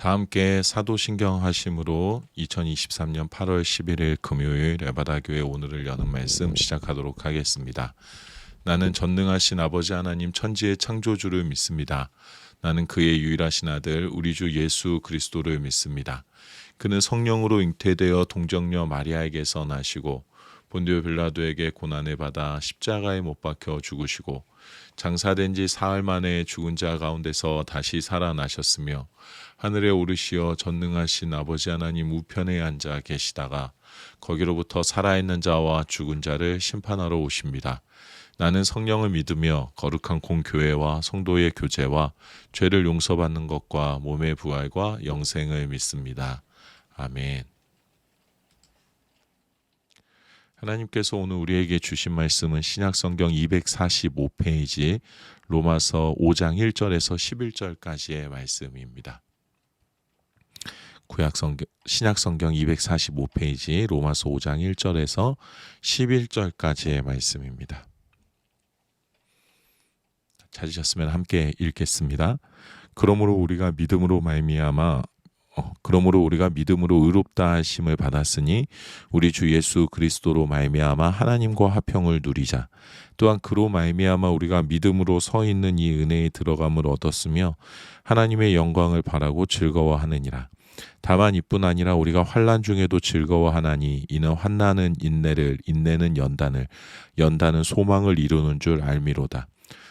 다 함께 사도신경 하심으로 2023년 8월 11일 금요일 레바다교회 오늘을 여는 말씀 시작하도록 하겠습니다. 나는 전능하신 아버지 하나님 천지의 창조주를 믿습니다. 나는 그의 유일하신 아들 우리 주 예수 그리스도를 믿습니다. 그는 성령으로 잉태되어 동정녀 마리아에게서 나시고 본디오 빌라도에게 고난을 받아 십자가에 못 박혀 죽으시고 장사된 지 사흘 만에 죽은 자 가운데서 다시 살아나셨으며 하늘에 오르시어 전능하신 아버지 하나님 우편에 앉아 계시다가 거기로부터 살아있는 자와 죽은 자를 심판하러 오십니다. 나는 성령을 믿으며 거룩한 공교회와 성도의 교제와 죄를 용서받는 것과 몸의 부활과 영생을 믿습니다. 아멘. 하나님께서 오늘 우리에게 주신 말씀은 신약성경 245페이지 로마서 5장 1절에서 11절까지의 말씀입니다. 신약성경 245페이지 로마서 5장 1절에서 11절까지의 말씀입니다. 찾으셨으면 함께 읽겠습니다. 그러므로 우리가 믿음으로 의롭다 하심을 받았으니 우리 주 예수 그리스도로 말미암아 하나님과 화평을 누리자. 또한 그로 말미암아 우리가 믿음으로 서 있는 이 은혜에 들어감을 얻었으며 하나님의 영광을 바라고 즐거워하느니라. 다만 이뿐 아니라 우리가 환난 중에도 즐거워하나니 이는 환난은 인내를, 인내는 연단을, 연단은 소망을 이루는 줄 알미로다.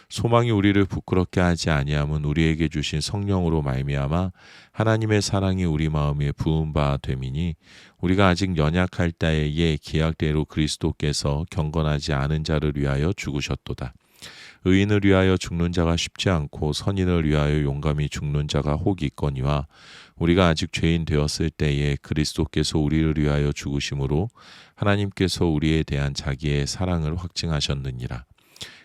소망이 우리를 부끄럽게 하지 아니함은 우리에게 주신 성령으로 말미암아 하나님의 사랑이 우리 마음에 부은 바 됨이니 우리가 아직 연약할 때에 기약대로 그리스도께서 경건하지 않은 자를 위하여 죽으셨도다. 의인을 위하여 죽는 자가 쉽지 않고 선인을 위하여 용감히 죽는 자가 혹 있거니와 우리가 아직 죄인 되었을 때에 그리스도께서 우리를 위하여 죽으심으로 하나님께서 우리에 대한 자기의 사랑을 확증하셨느니라.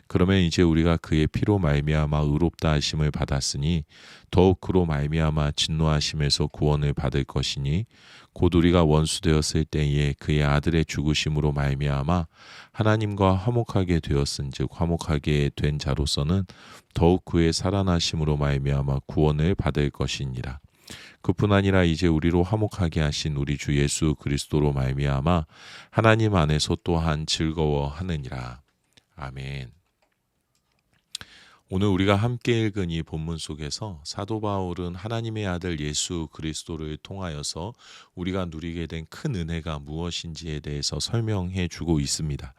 그러면 이제 우리가 그의 피로 말미암아 의롭다 하심을 받았으니 더욱 그로 말미암아 진노하심에서 구원을 받을 것이니 곧 우리가 원수 되었을 때에 그의 아들의 죽으심으로 말미암아 하나님과 화목하게 되었은즉 화목하게 된 자로서는 더욱 그의 살아나심으로 말미암아 구원을 받을 것이니라. 그뿐 아니라 이제 우리로 화목하게 하신 우리 주 예수 그리스도로 말미암아 하나님 안에서 또한 즐거워하느니라. 아멘. 오늘 우리가 함께 읽은 이 본문 속에서 사도 바울은 하나님의 아들 예수 그리스도를 통하여서 우리가 누리게 된 큰 은혜가 무엇인지에 대해서 설명해 주고 있습니다.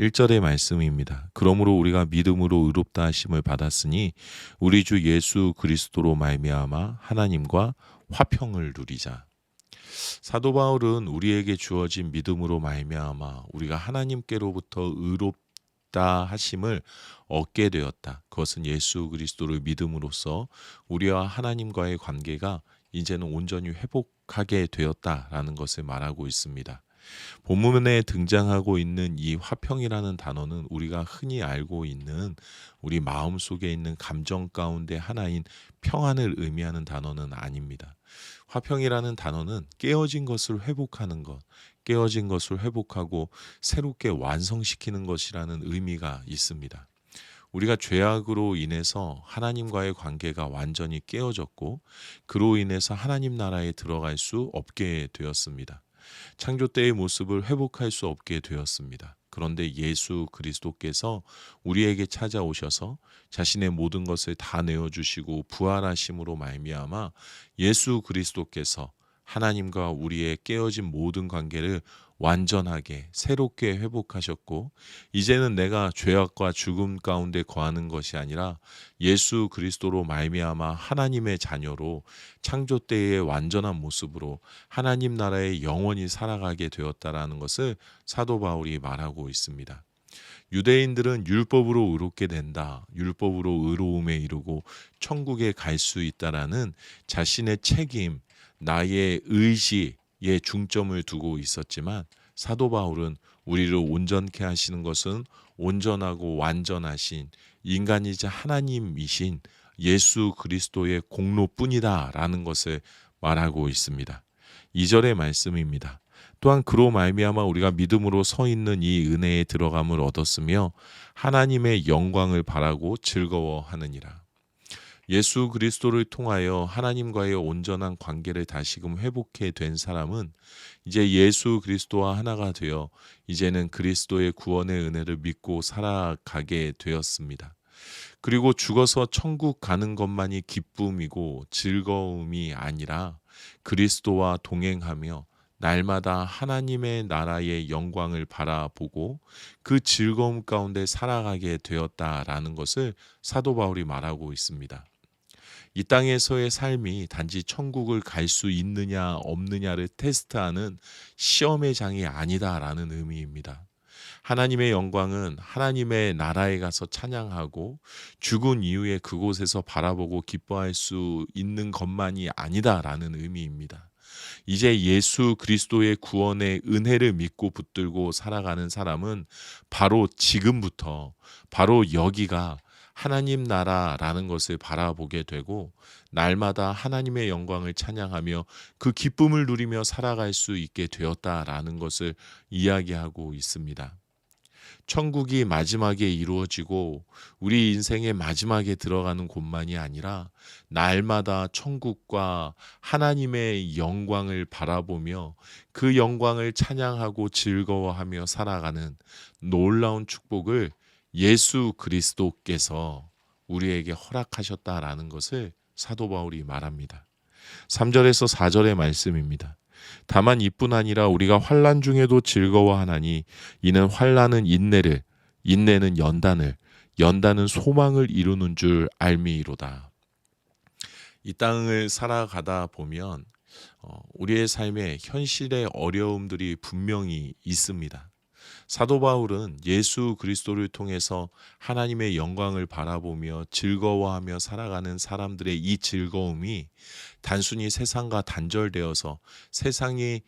1절의 말씀입니다. 그러므로 우리가 믿음으로 의롭다 하심을 받았으니 우리 주 예수 그리스도로 말미암아 하나님과 화평을 누리자. 사도 바울은 우리에게 주어진 믿음으로 말미암아 우리가 하나님께로부터 의롭다 하심을 얻게 되었다. 그것은 예수 그리스도를 믿음으로써 우리와 하나님과의 관계가 이제는 온전히 회복하게 되었다라는 것을 말하고 있습니다. 본문에 등장하고 있는 이 화평이라는 단어는 우리가 흔히 알고 있는 우리 마음속에 있는 감정 가운데 하나인 평안을 의미하는 단어는 아닙니다. 화평이라는 단어는 깨어진 것을 회복하는 것, 깨어진 것을 회복하고 새롭게 완성시키는 것이라는 의미가 있습니다. 우리가 죄악으로 인해서 하나님과의 관계가 완전히 깨어졌고 그로 인해서 하나님 나라에 들어갈 수 없게 되었습니다. 창조 때의 모습을 회복할 수 없게 되었습니다. 그런데 예수 그리스도께서 우리에게 찾아오셔서 자신의 모든 것을 다 내어주시고 부활하심으로 말미암아 예수 그리스도께서 하나님과 우리의 깨어진 모든 관계를 완전하게 새롭게 회복하셨고 이제는 내가 죄악과 죽음 가운데 거하는 것이 아니라 예수 그리스도로 말미암아 하나님의 자녀로 창조 때의 완전한 모습으로 하나님 나라에 영원히 살아가게 되었다라는 것을 사도 바울이 말하고 있습니다. 유대인들은 율법으로 의롭게 된다. 율법으로 의로움에 이르고 천국에 갈 수 있다라는 자신의 책임, 나의 의지에 중점을 두고 있었지만 사도 바울은 우리를 온전케 하시는 것은 온전하고 완전하신 인간이자 하나님이신 예수 그리스도의 공로뿐이다 라는 것을 말하고 있습니다. 2절의 말씀입니다. 또한 그로 말미암아 우리가 믿음으로 서 있는 이 은혜에 들어감을 얻었으며 하나님의 영광을 바라고 즐거워하느니라. 예수 그리스도를 통하여 하나님과의 온전한 관계를 다시금 회복해 된 사람은 이제 예수 그리스도와 하나가 되어 이제는 그리스도의 구원의 은혜를 믿고 살아가게 되었습니다. 그리고 죽어서 천국 가는 것만이 기쁨이고 즐거움이 아니라 그리스도와 동행하며 날마다 하나님의 나라의 영광을 바라보고 그 즐거움 가운데 살아가게 되었다라는 것을 사도 바울이 말하고 있습니다. 이 땅에서의 삶이 단지 천국을 갈 수 있느냐 없느냐를 테스트하는 시험의 장이 아니다라는 의미입니다. 하나님의 영광은 하나님의 나라에 가서 찬양하고 죽은 이후에 그곳에서 바라보고 기뻐할 수 있는 것만이 아니다라는 의미입니다. 이제 예수 그리스도의 구원의 은혜를 믿고 붙들고 살아가는 사람은 바로 지금부터 바로 여기가 하나님 나라라는 것을 바라보게 되고 날마다 하나님의 영광을 찬양하며 그 기쁨을 누리며 살아갈 수 있게 되었다라는 것을 이야기하고 있습니다. 천국이 마지막에 이루어지고 우리 인생의 마지막에 들어가는 곳만이 아니라 날마다 천국과 하나님의 영광을 바라보며 그 영광을 찬양하고 즐거워하며 살아가는 놀라운 축복을 예수 그리스도께서 우리에게 허락하셨다라는 것을 사도 바울이 말합니다. 3절에서 4절의 말씀입니다. 다만 이뿐 아니라 우리가 환난 중에도 즐거워하나니 이는 환난은 인내를, 인내는 연단을, 연단은 소망을 이루는 줄 알미이로다. 이 땅을 살아가다 보면 우리의 삶에 현실의 어려움들이 분명히 있습니다. 사도 바울은 예수 그리스도를 통해서 하나님의 영광을 바라보며 즐거워하며 살아가는 사람들의 이 즐거움이 단순히 세상과 단절되어서 세상이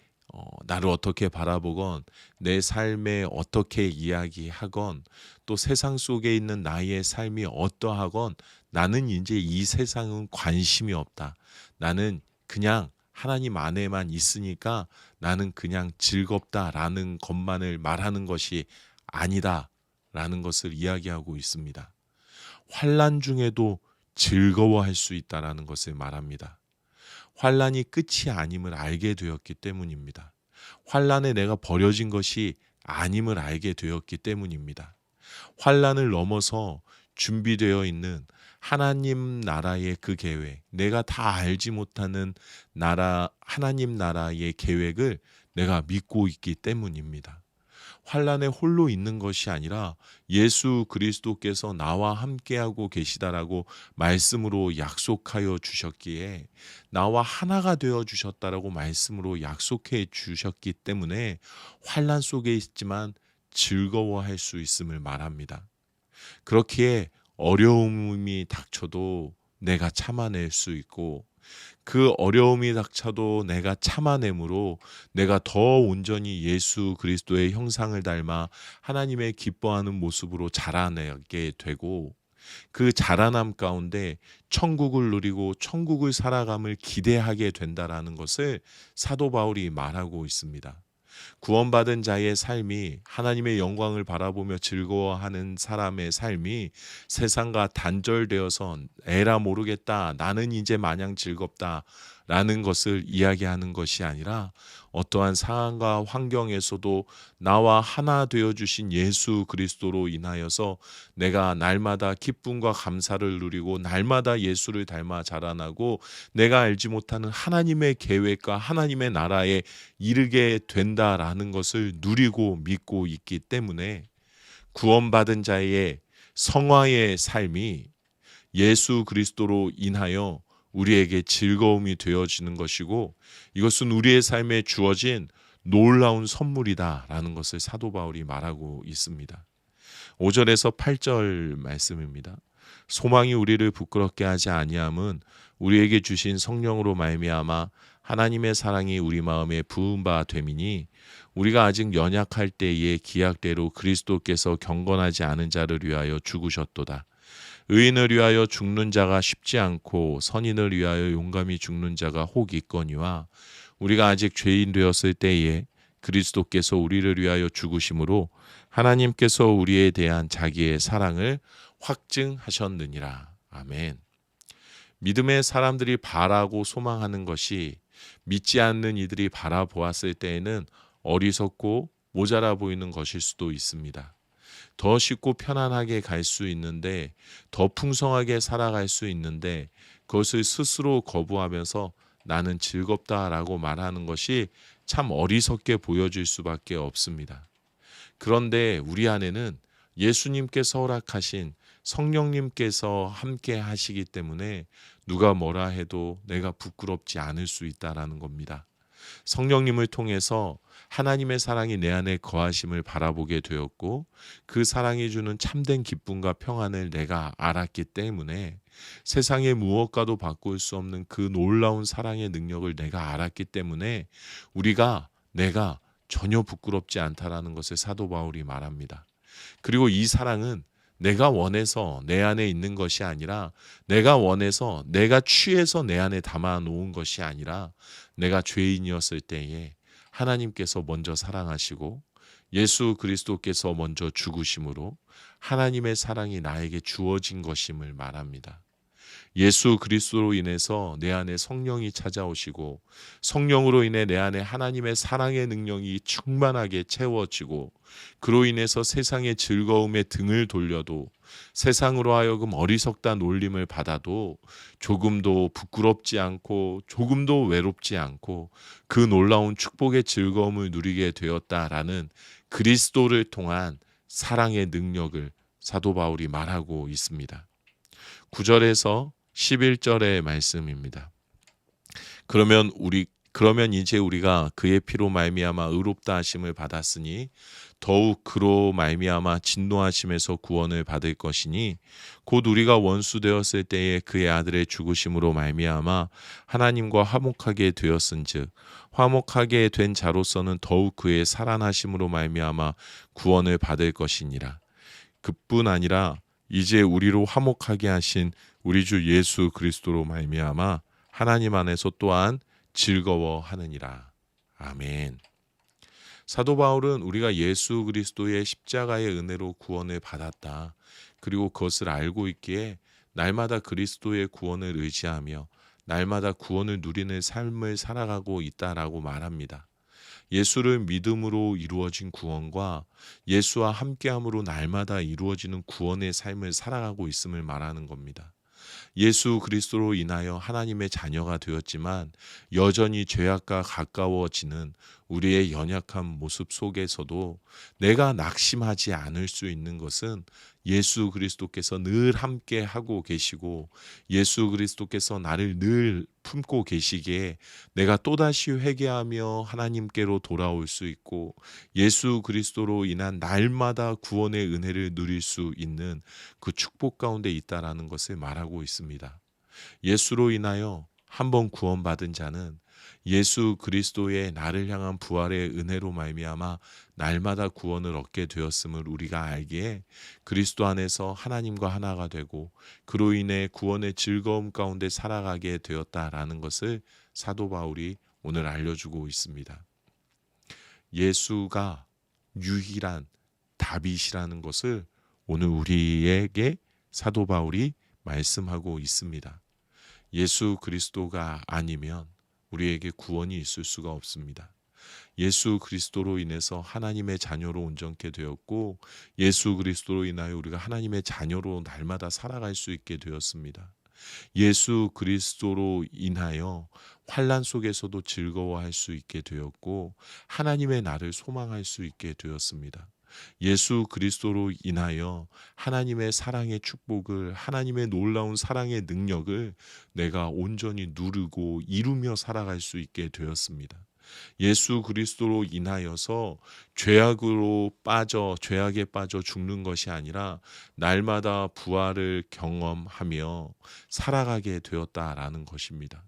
나를 어떻게 바라보건 내 삶에 어떻게 이야기하건 또 세상 속에 있는 나의 삶이 어떠하건 나는 이제 이 세상은 관심이 없다. 나는 그냥 하나님 안에만 있으니까 나는 그냥 즐겁다라는 것만을 말하는 것이 아니다라는 것을 이야기하고 있습니다. 환난 중에도 즐거워할 수 있다라는 것을 말합니다. 환난이 끝이 아님을 알게 되었기 때문입니다. 환난에 내가 버려진 것이 아님을 알게 되었기 때문입니다. 환난을 넘어서 준비되어 있는 하나님 나라의 그 계획, 내가 다 알지 못하는 나라, 하나님 나라의 계획을 내가 믿고 있기 때문입니다. 환난에 홀로 있는 것이 아니라 예수 그리스도께서 나와 함께하고 계시다라고 말씀으로 약속하여 주셨기에 나와 하나가 되어 주셨다라고 말씀으로 약속해 주셨기 때문에 환난 속에 있지만 즐거워할 수 있음을 말합니다. 그렇기에 어려움이 닥쳐도 내가 참아낼 수 있고 그 어려움이 닥쳐도 내가 참아내므로 내가 더 온전히 예수 그리스도의 형상을 닮아 하나님의 기뻐하는 모습으로 자라나게 되고 그 자라남 가운데 천국을 누리고 천국을 살아감을 기대하게 된다라는 것을 사도 바울이 말하고 있습니다. 구원받은 자의 삶이 하나님의 영광을 바라보며 즐거워하는 사람의 삶이 세상과 단절되어서 에라 모르겠다, 나는 이제 마냥 즐겁다 라는 것을 이야기하는 것이 아니라 어떠한 상황과 환경에서도 나와 하나 되어주신 예수 그리스도로 인하여서 내가 날마다 기쁨과 감사를 누리고 날마다 예수를 닮아 자라나고 내가 알지 못하는 하나님의 계획과 하나님의 나라에 이르게 된다라는 것을 누리고 믿고 있기 때문에 구원받은 자의 성화의 삶이 예수 그리스도로 인하여 우리에게 즐거움이 되어지는 것이고 이것은 우리의 삶에 주어진 놀라운 선물이다라는 것을 사도 바울이 말하고 있습니다. 5절에서 8절 말씀입니다. 소망이 우리를 부끄럽게 하지 아니함은 우리에게 주신 성령으로 말미암아 하나님의 사랑이 우리 마음에 부은 바 됨이니 우리가 아직 연약할 때에 기약대로 그리스도께서 경건하지 않은 자를 위하여 죽으셨도다. 의인을 위하여 죽는 자가 쉽지 않고 선인을 위하여 용감히 죽는 자가 혹 있거니와 우리가 아직 죄인 되었을 때에 그리스도께서 우리를 위하여 죽으심으로 하나님께서 우리에 대한 자기의 사랑을 확증하셨느니라. 아멘. 믿음의 사람들이 바라고 소망하는 것이 믿지 않는 이들이 바라보았을 때에는 어리석고 모자라 보이는 것일 수도 있습니다. 더 쉽고 편안하게 갈 수 있는데, 더 풍성하게 살아갈 수 있는데, 그것을 스스로 거부하면서 나는 즐겁다라고 말하는 것이 참 어리석게 보여질 수밖에 없습니다. 그런데 우리 안에는 예수님께서 허락하신 성령님께서 함께 하시기 때문에 누가 뭐라 해도 내가 부끄럽지 않을 수 있다라는 겁니다. 성령님을 통해서 하나님의 사랑이 내 안에 거하심을 바라보게 되었고, 그 사랑이 주는 참된 기쁨과 평안을 내가 알았기 때문에 세상의 무엇과도 바꿀 수 없는 그 놀라운 사랑의 능력을 내가 알았기 때문에 내가 전혀 부끄럽지 않다라는 것을 사도 바울이 말합니다. 그리고 이 사랑은 내가 원해서 내 안에 있는 것이 아니라, 내가 원해서 내가 취해서 내 안에 담아 놓은 것이 아니라, 내가 죄인이었을 때에 하나님께서 먼저 사랑하시고 예수 그리스도께서 먼저 죽으심으로 하나님의 사랑이 나에게 주어진 것임을 말합니다. 예수 그리스도로 인해서 내 안에 성령이 찾아오시고, 성령으로 인해 내 안에 하나님의 사랑의 능력이 충만하게 채워지고, 그로 인해서 세상의 즐거움에 등을 돌려도, 세상으로 하여금 어리석다 놀림을 받아도 조금도 부끄럽지 않고 조금도 외롭지 않고 그 놀라운 축복의 즐거움을 누리게 되었다라는 그리스도를 통한 사랑의 능력을 사도 바울이 말하고 있습니다. 9절에서 11절의 말씀입니다. 그러면 이제 우리가 그의 피로 말미암아 의롭다 하심을 받았으니 더욱 그로 말미암아 진노하심에서 구원을 받을 것이니, 곧 우리가 원수 되었을 때에 그의 아들의 죽으심으로 말미암아 하나님과 화목하게 되었은즉 화목하게 된 자로서는 더욱 그의 살아나심으로 말미암아 구원을 받을 것이니라. 그뿐 아니라 이제 우리로 화목하게 하신 우리 주 예수 그리스도로 말미암아 하나님 안에서 또한 즐거워하느니라. 아멘. 사도 바울은 우리가 예수 그리스도의 십자가의 은혜로 구원을 받았다, 그리고 그것을 알고 있기에 날마다 그리스도의 구원을 의지하며 날마다 구원을 누리는 삶을 살아가고 있다라고 말합니다. 예수를 믿음으로 이루어진 구원과 예수와 함께함으로 날마다 이루어지는 구원의 삶을 살아가고 있음을 말하는 겁니다. 예수 그리스도로 인하여 하나님의 자녀가 되었지만 여전히 죄악과 가까워지는 우리의 연약한 모습 속에서도 내가 낙심하지 않을 수 있는 것은 예수 그리스도께서 늘 함께 하고 계시고, 예수 그리스도께서 나를 늘 품고 계시기에 내가 또다시 회개하며 하나님께로 돌아올 수 있고, 예수 그리스도로 인한 날마다 구원의 은혜를 누릴 수 있는 그 축복 가운데 있다라는 것을 말하고 있습니다. 예수로 인하여 한번 구원받은 자는 예수 그리스도의 나를 향한 부활의 은혜로 말미암아 날마다 구원을 얻게 되었음을 우리가 알기에 그리스도 안에서 하나님과 하나가 되고, 그로 인해 구원의 즐거움 가운데 살아가게 되었다라는 것을 사도 바울이 오늘 알려주고 있습니다. 예수가 유일한 답이시라는 것을 오늘 우리에게 사도 바울이 말씀하고 있습니다. 예수 그리스도가 아니면 우리에게 구원이 있을 수가 없습니다. 예수 그리스도로 인해서 하나님의 자녀로 온전케 되었고, 예수 그리스도로 인하여 우리가 하나님의 자녀로 날마다 살아갈 수 있게 되었습니다. 예수 그리스도로 인하여 환난 속에서도 즐거워할 수 있게 되었고, 하나님의 나를 소망할 수 있게 되었습니다. 예수 그리스도로 인하여 하나님의 사랑의 축복을, 하나님의 놀라운 사랑의 능력을 내가 온전히 누리고 이루며 살아갈 수 있게 되었습니다. 예수 그리스도로 인하여서 죄악에 빠져 죽는 것이 아니라 날마다 부활을 경험하며 살아가게 되었다라는 것입니다.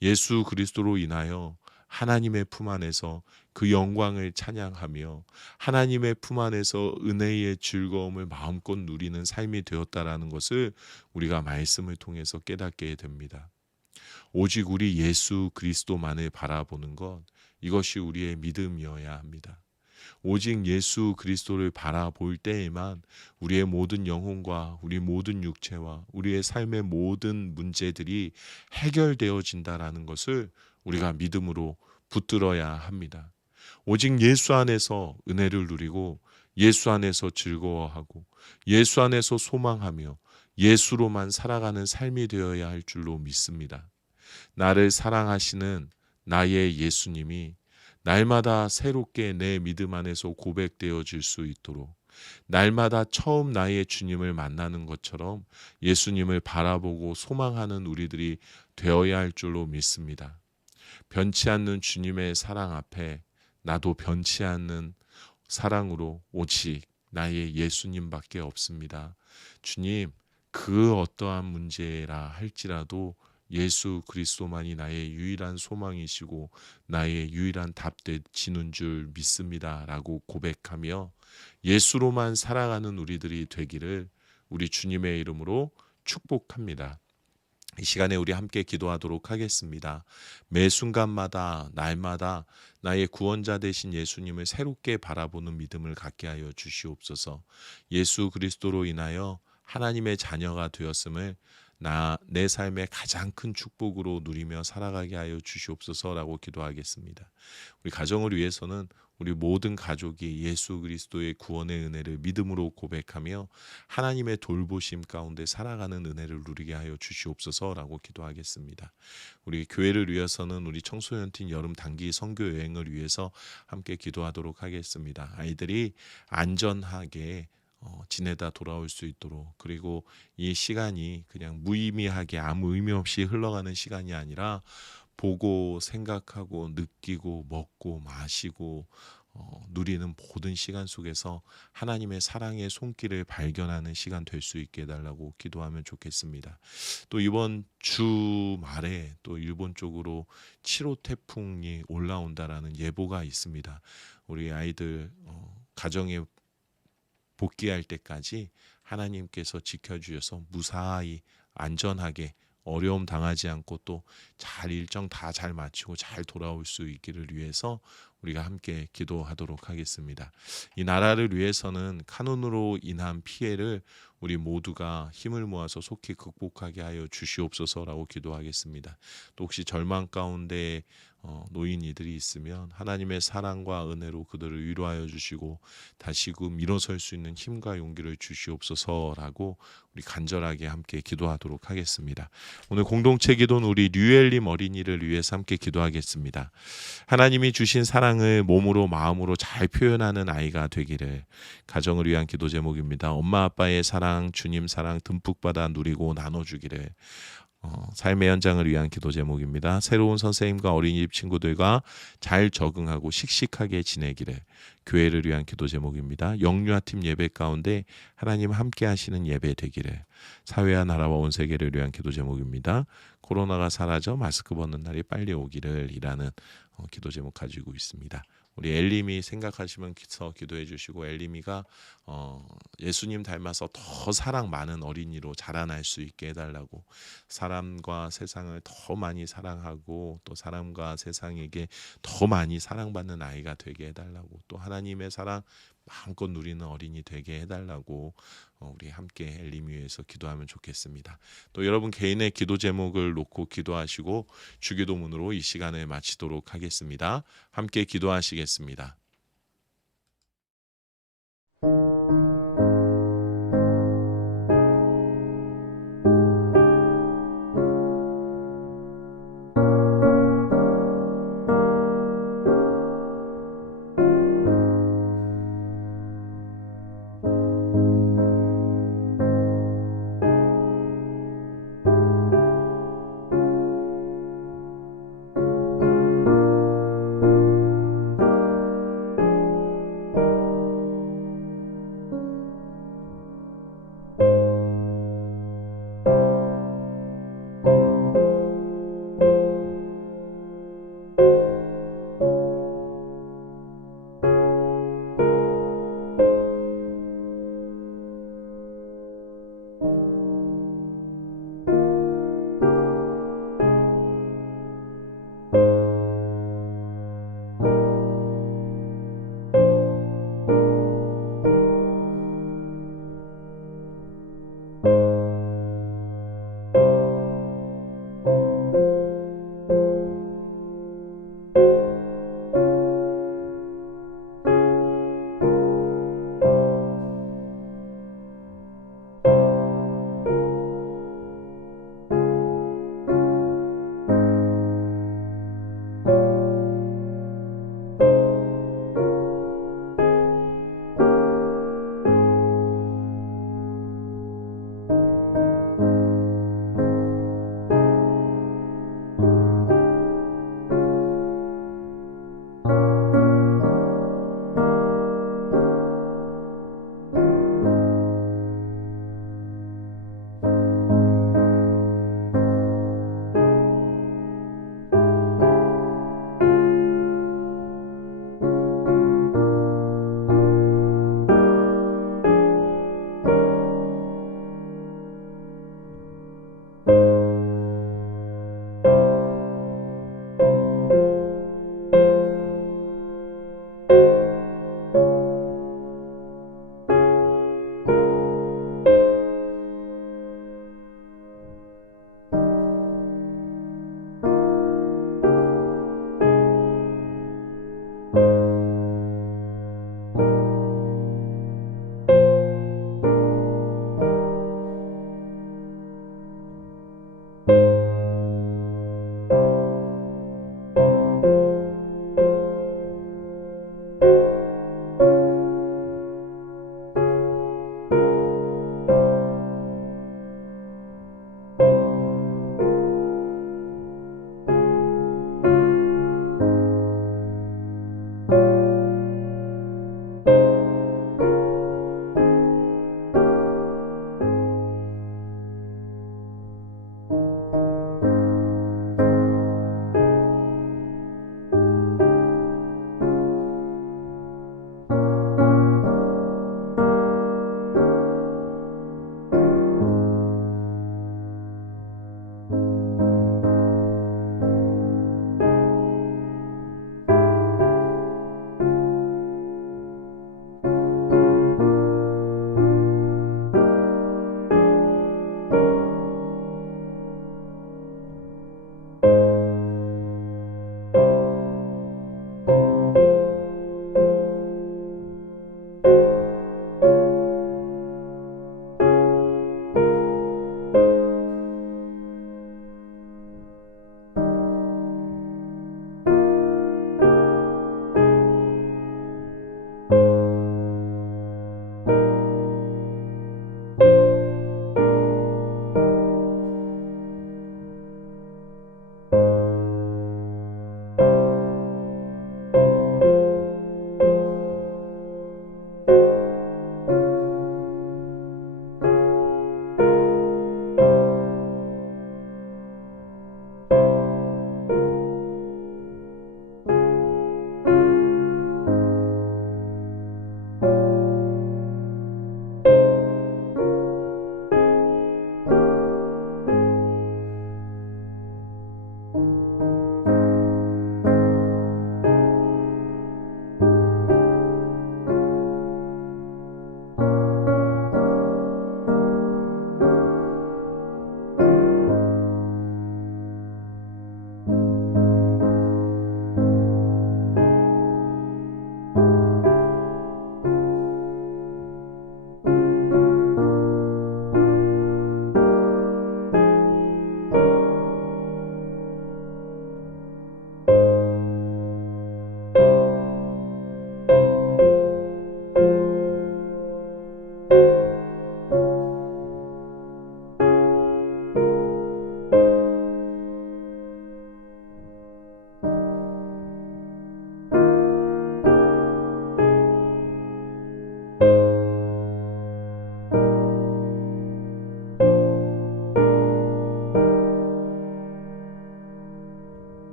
예수 그리스도로 인하여 하나님의 품 안에서 그 영광을 찬양하며 하나님의 품 안에서 은혜의 즐거움을 마음껏 누리는 삶이 되었다라는 것을 우리가 말씀을 통해서 깨닫게 됩니다. 오직 우리 예수 그리스도만을 바라보는 것, 이것이 우리의 믿음이어야 합니다. 오직 예수 그리스도를 바라볼 때에만 우리의 모든 영혼과 우리 모든 육체와 우리의 삶의 모든 문제들이 해결되어진다라는 것을 우리가 믿음으로 붙들어야 합니다. 오직 예수 안에서 은혜를 누리고 예수 안에서 즐거워하고 예수 안에서 소망하며 예수로만 살아가는 삶이 되어야 할 줄로 믿습니다. 나를 사랑하시는 나의 예수님이 날마다 새롭게 내 믿음 안에서 고백되어질 수 있도록 날마다 처음 나의 주님을 만나는 것처럼 예수님을 바라보고 소망하는 우리들이 되어야 할 줄로 믿습니다. 변치 않는 주님의 사랑 앞에 나도 변치 않는 사랑으로 오직 나의 예수님밖에 없습니다. 주님, 그 어떠한 문제라 할지라도 예수 그리스도만이 나의 유일한 소망이시고 나의 유일한 답되시는 줄 믿습니다 라고 고백하며 예수로만 살아가는 우리들이 되기를 우리 주님의 이름으로 축복합니다. 이 시간에 우리 함께 기도하도록 하겠습니다. 매 순간마다 날마다 나의 구원자 되신 예수님을 새롭게 바라보는 믿음을 갖게 하여 주시옵소서. 예수 그리스도로 인하여 하나님의 자녀가 되었음을 내 삶의 가장 큰 축복으로 누리며 살아가게 하여 주시옵소서라고 기도하겠습니다. 우리 가정을 위해서는 우리 모든 가족이 예수 그리스도의 구원의 은혜를 믿음으로 고백하며 하나님의 돌보심 가운데 살아가는 은혜를 누리게 하여 주시옵소서라고 기도하겠습니다. 우리 교회를 위해서는 우리 청소년팀 여름 단기 선교 여행을 위해서 함께 기도하도록 하겠습니다. 아이들이 안전하게 지내다 돌아올 수 있도록, 그리고 이 시간이 그냥 무의미하게 아무 의미 없이 흘러가는 시간이 아니라 보고 생각하고 느끼고 먹고 마시고 누리는 모든 시간 속에서 하나님의 사랑의 손길을 발견하는 시간 될 수 있게 해달라고 기도하면 좋겠습니다. 또 이번 주말에 또 일본 쪽으로 7호 태풍이 올라온다라는 예보가 있습니다. 우리 아이들 가정에 복귀할 때까지 하나님께서 지켜주셔서 무사히 안전하게 어려움 당하지 않고 또 잘 일정 다 잘 마치고 잘 돌아올 수 있기를 위해서 우리가 함께 기도하도록 하겠습니다. 이 나라를 위해서는 카눈으로 인한 피해를 우리 모두가 힘을 모아서 속히 극복하게 하여 주시옵소서라고 기도하겠습니다. 또 혹시 절망 가운데 노인이들이 있으면 하나님의 사랑과 은혜로 그들을 위로하여 주시고 다시금 일어설 수 있는 힘과 용기를 주시옵소서라고 우리 간절하게 함께 기도하도록 하겠습니다. 오늘 공동체 기도는 우리 류엘림 어린이를 위해서 함께 기도하겠습니다. 하나님이 주신 사랑을 몸으로 마음으로 잘 표현하는 아이가 되기를, 가정을 위한 기도 제목입니다. 엄마 아빠의 사랑, 주님 사랑 듬뿍 받아 누리고 나눠주기를. 삶의 현장을 위한 기도 제목입니다. 새로운 선생님과 어린이집 친구들과 잘 적응하고 씩씩하게 지내기를. 교회를 위한 기도 제목입니다. 영유아팀 예배 가운데 하나님 함께 하시는 예배 되기를. 사회와 나라와 온 세계를 위한 기도 제목입니다. 코로나가 사라져 마스크 벗는 날이 빨리 오기를 이라는 기도 제목 가지고 있습니다. 우리 엘림이 생각하시면서 기도해 주시고, 엘림이가 예수님 닮아서 더 사랑 많은 어린이로 자라날 수 있게 해달라고, 사람과 세상을 더 많이 사랑하고 또 사람과 세상에게 더 많이 사랑받는 아이가 되게 해달라고, 또 하나님의 사랑 마음껏 누리는 어린이 되게 해달라고 우리 함께 엘림 위해서 기도하면 좋겠습니다. 또 여러분 개인의 기도 제목을 놓고 기도하시고 주기도문으로 이 시간을 마치도록 하겠습니다. 함께 기도하시겠습니다.